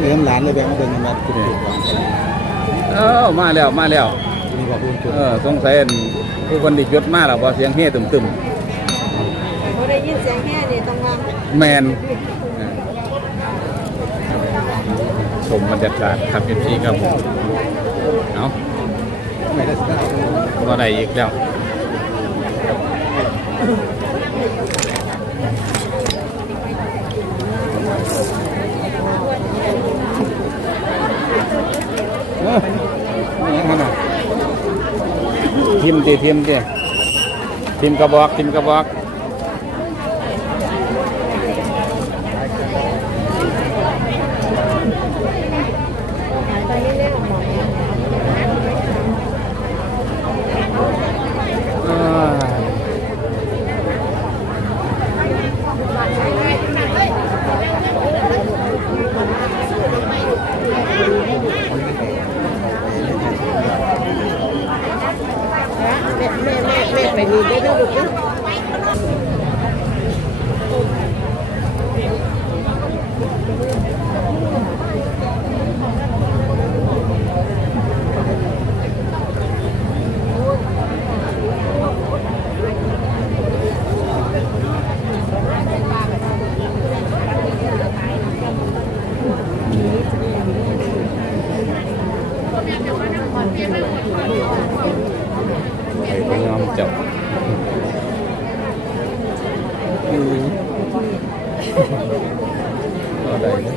เลี้ยงหลานเลยแบงค์มาเดินกันมาจุดจุดก่อนเออมาแล้วมาแล้วนี่บอกคุณจุดเออสงสัยอันผู้คนดิบยศมาแล้วพอเสียงเฮ่ตึมตึมพอได้ยินเสียงแห่นี่ต้องวางๆแมนเออชมบรรยากาศครับเอฟซีครับผมเอาไม่ได้สักว่าได้อีกแล้ว เออ นี่ขนาดทิมตีทิมตีทิมกระบอกทิมกระบอก Okay. ก็ได้นะ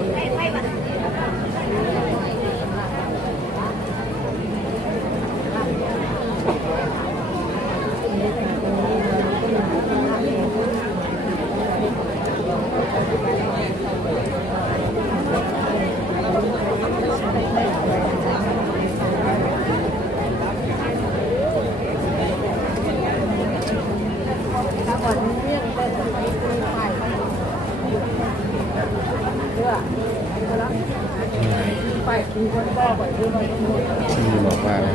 ที่ บอกว่าอะไร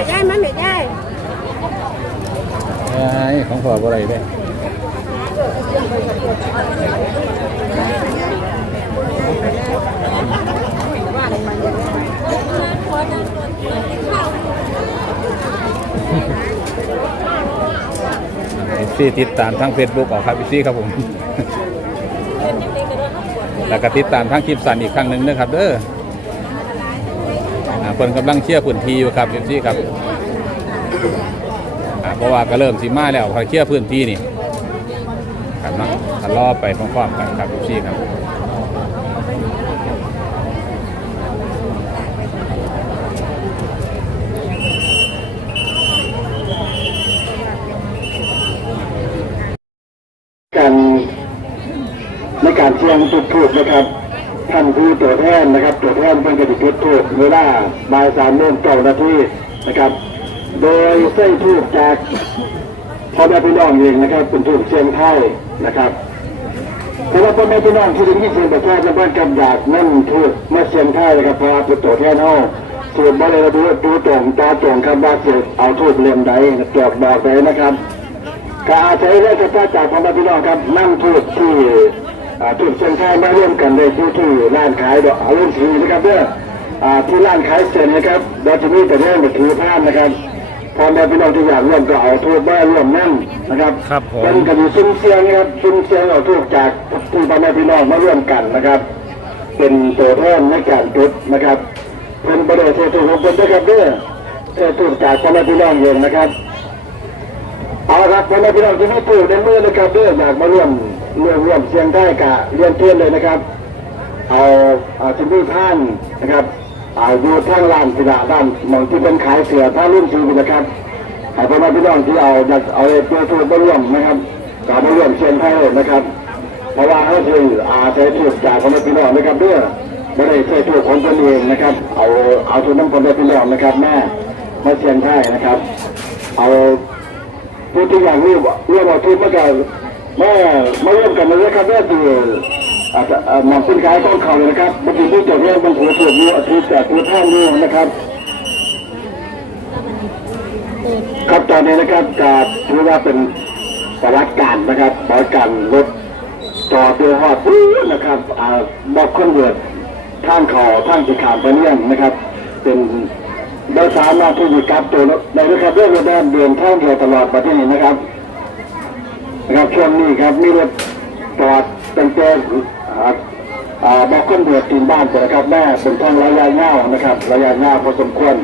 ไหนได้มั้ยไม่ได้ไอ้ของพ่อบ่ได้เด้ซีติดตามทาง Facebook ออกครับพี่ซีครับผม แล้วก็ติดตามทางคลิปสันอีกครั้งหนึ่งนะครับเด้ออ เพิ่นกำลังเชียร์พื้นที่อยู่ครับพี่ซีครับอ่าเพราะว่าก็เริ่มสิมาแล้วพอเชียร์พื้นที่นี่ครับเนาะถ้ารอไปพร้อมๆกันครับพี่ซีครับการในการเชียงจุดทูบนะครับ ท่านผู้ตัวจแทนนะครับตัวจแทนเป็นกระดิจุดทูบเวลาบ่ายสามโมงเก้านาทีนะครับ โดยเส้นทูบจากพ่อแม่พี่น้องเองนะครับเป็นทูบเชียงไทยนะครับเพราะว่าพ่อแม่พี่น้องที่ได้ยินเสียงประชาชนบ้านกำอยากนั่นทูบมาเชียงไทยนะครับพาะว่าเป็นตัวจแทนเขาสูตรบ่ได้ระบุดูตรงตาตรงคำว่าเสียเอาทูบเล่มใดจอกบอกไปนะครับกอาศัยได้กระจากพ่อแม่พี่น้องครับนั่งทูบที่ อ่าทูบเชียงไทยมาร่วมกันในที่ที่ร้านขายดอกอารมณ์สีนะครับเพื่ออ่าที่ร้านขายเสร็จนะครับเราจะมีแต่เรื่องแบบถือผ้านะครับพ่อแม่พี่น้องที่อยากร่วมก็เอาทูบมาร่วมนั่งนะครับครับผมเป็นกันอยู่ซุ้มเสียงนะครับซุ้มเสียงเอาทูบจากที่พ่อแม่พี่น้องมาร่วมกันนะครับ เป็นตัวแทนในการจุดนะครับเป็นประเดี๋ยวเททูของเป็นด้วยครับเด้อเททูจากพ่อแม่พี่น้องเองนะครับเอาละครับพ่อแม่พี่น้องที่ไม่ปลูกในมือนะครับเด้ออยากมาร่วม ร่วมร่วมเสียงได้กะเรียนเพื่อนเลยนะครับเอาเอาจิมมี่ท่านนะครับเอาอยู่ทางร้านศิลาด้านมองที่เป็นขายเสือท่ารุ่นชูนะครับให้พ่อแม่พี่น้องที่เอาอยากเอาเพื่อทูบมาร่วมนะครับกามาร่วมเชียงไทยนะครับเพราะว่าเขาคืออาใช้ถูกจากคนพี่น้องนะครับเด้อไม่ได้ใช้ถูกของตนเองนะครับ เอาเอาทุนน้ำคนพี่น้องนะครับแม่มาเชียงไทยนะครับ เอาผู้ที่อยากรู้เรื่องเอาทุนมากัน แม่มาร่วมกันเลยนะครับแม่คืออาจจะนำสินค้าของเขาเลยนะครับบางทีผู้จดเรื่องบางทีถูกรู้อาทิตย์แต่ตัวท่านนี่นะครับ ครับตอนนี้นะครับการถือว่าเป็นประวัติการนะครับบริการรถต่อเรือหอดปุ๊บนะครับอ่าบอกคนเวิร์ดท่างเขาท่างสีขามไปเนี่อยนะครับ เป็นได้สามารถที่จะกลับตัวได้นะครับเรื่องเดินเดินท่องเที่ยวตลอดประเทศนี้นะครับ นะครับช่วงนี้ครับมีรถจอดตั้งแต่อ่าอ่าบอกคนเวิร์ดตีนบ้านไปนะครับแม่เป็นทางระยะยานะครับ ระยะยาพอสมควร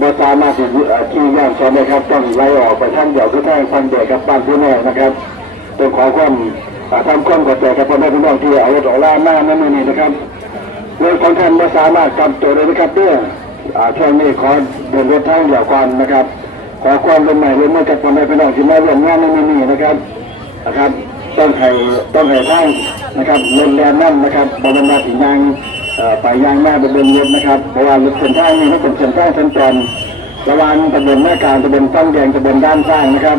บ่สามารถที่จะขี่ย่างสอนได้ครับต้องไล่ออกไปทางเดี่ยวคือทางฟันเดียกับบ้านผู้แน่นะครับต้องขอความอ่าทำความเข้าใจกับพ่อแม่พี่น้องที่เอารถออกล่าหน้านั่นนี่นะครับรถของท่านบ่สามารถกำตัวได้นะครับเด้ออ่าช่วงนี้ขอเดินรถทางเดี่ยวก่อนนะครับ ขอความร่วมมือร่วมมือกับพ่อแม่พี่น้องที่มาร่วมงานนั่นนี่นะครับ นะครับต้องให้ต้องให้ท่างนะครับรถแลนนั่นนะครับบรมราถึงยางเอ่อไปยางหน้าบนเดินรถนะครับเพราะว่ารถเส้นทางนี้มันเป็นเส้นทางสัญจรระหว่างตำบลแม่กลางตำบลต้องแดงตำบลด้านข้างนะครับ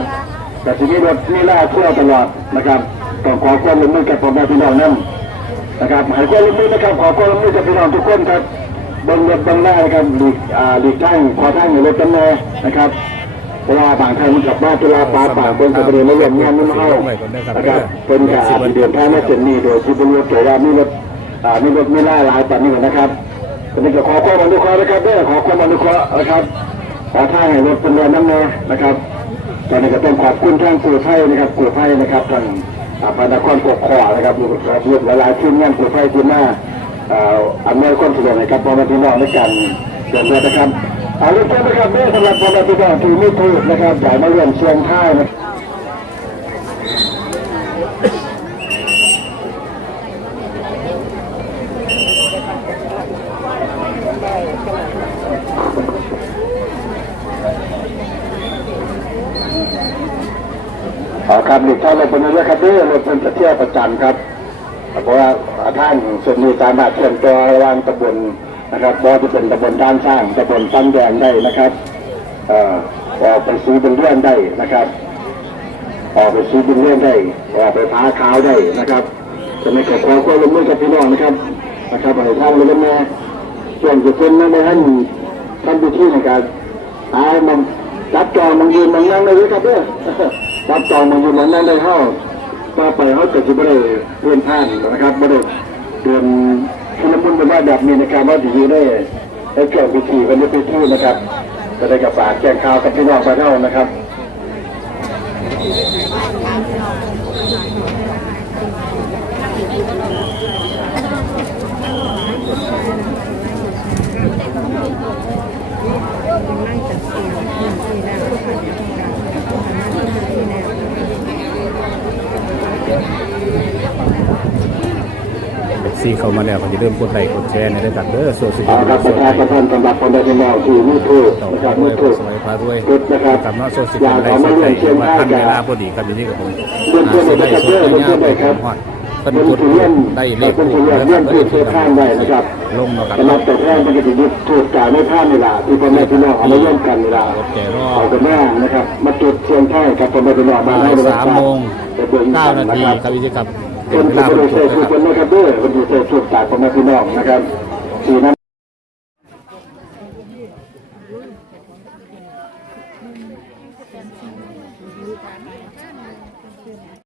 แต่ทีนี้รถนี่ล่าทั่วตลอดนะครับต้องขอความร่วมมือกับพ่อแม่พี่น้องนั่นนะครับให้ความร่วมมือนะครับขอความร่วมมือกับพี่น้องทุกคนครับบนรถบนหน้านะครับหลีกอ่าหลีกทางขอทางในรถกันแน่นะครับ ราะว่าบางท่านกลับบ้านตุลาปาป่าบนกระเด็นมาเยี่ยมงานมันเฮานะครับเป็นการอาจจะเดินทางมาเส้นนี้โดยที่บนรถตัวว่ามีรถมีรถไม่ล่าลายปันนี้นะครับวันนี้ก็ขอความอนุเคราะห์นะครับเด้อขอความอนุเคราะห์นะครับขอท่าให้รถเป็นเรือน้ำแน่นะครับตอนนี้ก็ต้องขอบคุณท่านกูไพ่นะครับกูไพ่นะครับท่านอ่าพระนครปกครองนะครับรวมหลายๆทีมงานกูไพ่ทีมหน้าอ่าอำนวยความสะดวกให้กับพอม่พี่น้องในการเดินเรือนะครับ อาลูกเจ้านะครับเมื่อสำหรับพ่อแม่พี่น้องที่ไม่ถูกนะครับอย่ามาเรียนเชียงท่ายนะครับขอครับหลีกทางเราเป็นเรื่องครับเด้อเราเป็นเที่ยวประจำครับ เพราะว่าท่านส่วนนี้สามาเชื่อมตัวระหว่างตำบล นะครับบอจะเป็นตำบลด้านสร้างตำบลตั้งแดงได้นะครับออกไปซื้อเป็นเรื่องได้นะครับ ออกไปซื้อเป็นเรื่องได้ออกไปพาขาวได้นะครับจะไม่ขอขอความร่วมมือกับพี่น้องนะครับนะครับให้ทางเราเป็นแม่ช่วงจะเป็นนะในท่านท่านดูที่ในการหามันจับจองมันยืนมันนั่งได้เลยครับเด้อจับจองมันยืนมันนั่งได้เท่าต่อไปเขาจะจะไม่ได้เลื่อนผ่านนะครับไม่ได้เดือน ชุลมุนเป็นว่าแบบนี้นะครับว่าอยู่ได้ได้เกี่ยวพิธีกันในพิธีนะครับจะได้กับฝากแจ้งข่าวกับพี่น้องมาเท่านะครับ ซีเข้ามาแล้วก็จะเริ่มกดไลค์กดแชร์ในด้วยกันเด้อโซเชียเอาลครับประชาสัมพันธ์สำหรับคนที่มาที่มือถือต่อนะคพารับด้มือถือสวยพาด้วยนะครับกับเนาะโซเชียอยาลกไลฟ์สมาดเรีไลยนเชียงว่ารายท่านเวลาพอดีครับที่างนี่กับผมเรียนเพื่อาได้ได้สเพื่ดอนที่ยาอนได้ครับเพิ่นเป็นกดผู้เรียนได้เลขเป็นถูกเรียนนะคเรียรับนเพื่อนเพื่อนได้นะครับลงเนาะครับสำหรับแตัวแทนมันก็จะยึดถูกจ่ายไม่พลาดนี่แหละที่พ่อแม่พี่น้องเอามาเยี่ยมกันนี่แหละรถแก่รอเอากันแน่นะครับมาจุดเทียนไข่กับพ่อแม่พี่น้องมาให้สามโมงเก้านาทีครับพี่ครับ เดี๋ยวนเวที่ลาไม่มันได้จใช้บทุนะกครับ คนนะครับเด้อคนอยู่ใช้ทุกจากพ่อแม่พี่น้องนะครับที่นั้น